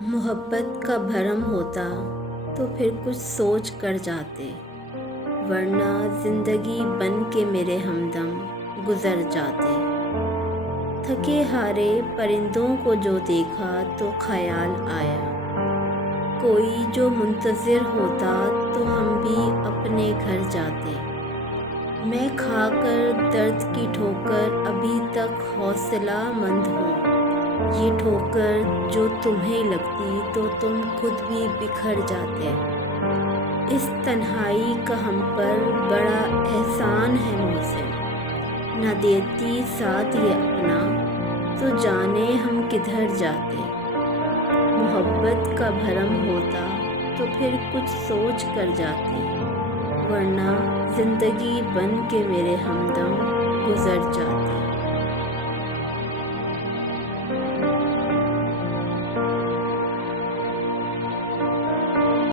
محبت کا بھرم ہوتا تو پھر کچھ سوچ کر جاتے، ورنہ زندگی بن کے میرے ہمدم گزر جاتے۔ تھکے ہارے پرندوں کو جو دیکھا تو خیال آیا، کوئی جو منتظر ہوتا تو ہم بھی اپنے گھر جاتے۔ میں کھا کر درد کی ٹھوکر ابھی تک حوصلہ مند ہوں، یہ ٹھوکر جو تمہیں لگتی تو تم خود بھی بکھر جاتے۔ اس تنہائی کا ہم پر بڑا احسان ہے محسن، نہ دیتی ساتھ یہ اپنا تو جانے ہم کدھر جاتے۔ محبت کا بھرم ہوتا تو پھر کچھ سوچ کر جاتے، ورنہ زندگی بن کے میرے ہمدم گزر جاتے۔